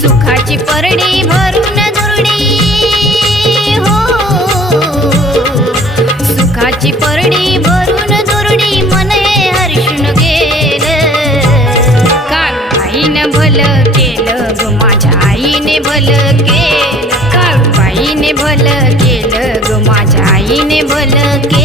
सुखाची परडी भरून दुरडी हो, सुखाची परडी भरून दुरडी मन हे हर्षून गेलं. काळूबाईनं भलं केलं ग माझ्या आईने भलं केलं, काळूबाईने भलं केलं ग माझ्या आईने भलं केलं.